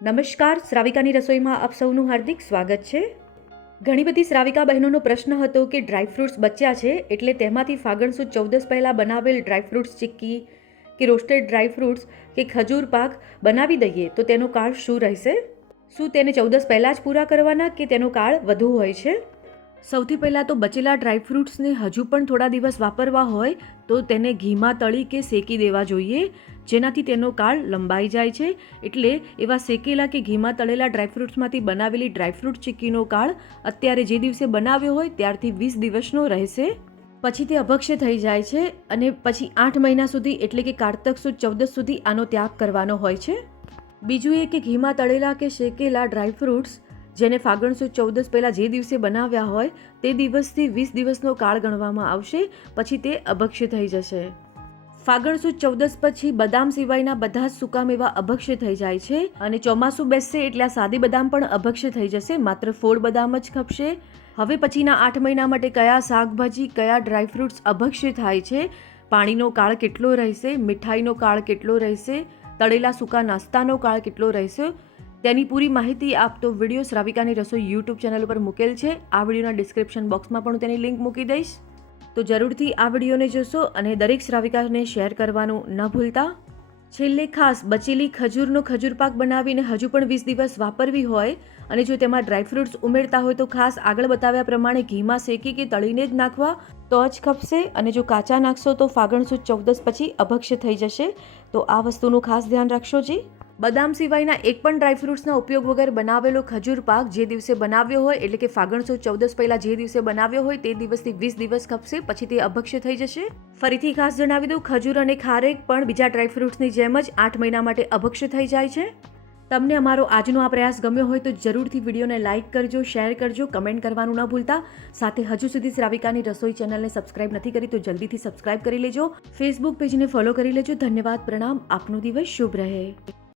નમસ્કાર, શ્રાવિકાની રસોઈમાં આપ સૌનું હાર્દિક સ્વાગત છે. ઘણી બધી શ્રાવિકા બહેનોનો પ્રશ્ન હતો કે ડ્રાયફ્રૂટ્સ બચ્યા છે એટલે તેમાંથી ફાગણ સુદ ચૌદસ પહેલાં બનાવેલ ડ્રાયફ્રૂટ્સ ચીક્કી કે રોસ્ટેડ ડ્રાયફ્રૂટ્સ કે ખજૂર પાક બનાવી દઈએ તો તેનો કાળ શું રહેશે? શું તેને ચૌદસ પહેલાં જ પૂરા કરવાના કે તેનો કાળ વધુ હોય છે? સૌથી પહેલાં તો બચેલા ડ્રાયફ્રૂટ્સને હજુ પણ થોડા દિવસ વાપરવા હોય તો તેને ઘીમાં તળી કે શેકી દેવા જોઈએ. જેનાથી તેનો કાળ લંબાઈ જાય છે. એટલે એવા શેકેલા કે ઘીમાં તળેલા ડ્રાયફ્રૂટ્સમાંથી બનાવેલી ડ્રાયફ્રૂટ ચીક્કીનો કાળ અત્યારે જે દિવસે બનાવ્યો હોય ત્યારથી વીસ દિવસનો રહેશે. પછી તે અભક્ષ્ય થઈ જાય છે અને પછી આઠ મહિના સુધી એટલે કે કારતક સુદ ચૌદસ સુધી આનો ત્યાગ કરવાનો હોય છે. બીજું એ કે ઘીમાં તળેલા કે શેકેલા ડ્રાયફ્રૂટ્સ જેને ફાગણ સુદ ચૌદસ પહેલાં જે દિવસે બનાવ્યા હોય તે દિવસથી વીસ દિવસનો કાળ ગણવામાં આવશે. પછી તે અભક્ષ્ય થઈ જશે. ફાગણ સુદ ચૌદસ પછી બદામ સિવાયના બધા જ સૂકા મેવા અભક્ષ્ય થઈ જાય છે અને ચોમાસું બેસશે એટલે આ સાદી બદામ પણ અભક્ષ્ય થઈ જશે, માત્ર ફોડ બદામ જ ખપશે. હવે પછીના આઠ મહિના માટે કયા શાકભાજી, કયા ડ્રાયફ્રૂટ્સ અભક્ષ્ય થાય છે? પાણીનો કાળ કેટલો રહેશે? મીઠાઈનો કાળ કેટલો રહેશે? તળેલા સૂકા નાસ્તાનો કાળ કેટલો રહેશે? તેની પૂરી માહિતી આપતો વીડિયો શ્રાવિકાની રસોઈ યુટ્યુબ ચેનલ પર મૂકેલ છે. આ વિડીયોના ડિસ્ક્રિપ્શન બોક્સમાં પણ તેની લિંક મૂકી દઈશ. તો જરૂરથી આ વિડીયોને જોશો અને દરેક શ્રાવિકાને શેર કરવાનું ન ભૂલતા. છેલ્લે ખાસ બચેલી ખજૂરનો ખજૂર પાક બનાવીને હજુ પણ વીસ દિવસ વાપરવી હોય અને જો તેમાં ડ્રાયફ્રૂટ્સ ઉમેરતા હોય તો ખાસ આગળ બતાવ્યા પ્રમાણે ઘીમાં શેકી કે તળીને જ નાખવા. તો જ ખપશે અને જો કાચા નાખશો તો ફાગણ સુદ ચૌદસ પછી અભક્ષ્ય થઈ જશે. તો આ વસ્તુનું ખાસ ધ્યાન રાખશો જી. બદામ સિવાયના એક પણ ડ્રાયફ્રૂટ્સના ઉપયોગ વગર બનાવેલો ખજૂર પાક જે દિવસે બનાવ્યો હોય, એટલે કે ફાગણ સુદ ચૌદસ પહેલાં જે દિવસે બનાવ્યો હોય, તે દિવસથી વીસ દિવસ ખપશે, પછી તે અભક્ષ્ય થઈ જશે. ફરીથી ખાસ જણાવી દઉં, ખજૂર અને ખારેક પણ બીજા ડ્રાયફ્રૂટ્સની જેમ જ આઠ મહિના માટે અભક્ષ્ય થઈ જાય છે. તમને અમારો આજનો આ પ્રયાસ ગમ્યો હોય તો જરૂરથી વિડીયોને લાઇક કરજો, શેર કરજો, કમેન્ટ કરવાનું ન ભૂલતા. સાથે હજુ સુધી શ્રાવિકાની રસોઈ ચેનલને સબસ્ક્રાઇબ નથી કરી તો જલ્દીથી સબસ્ક્રાઇબ કરી લેજો. ફેસબુક પેજને ફોલો કરી લેજો. ધન્યવાદ, પ્રણામ. આપનો દિવસ શુભ રહે.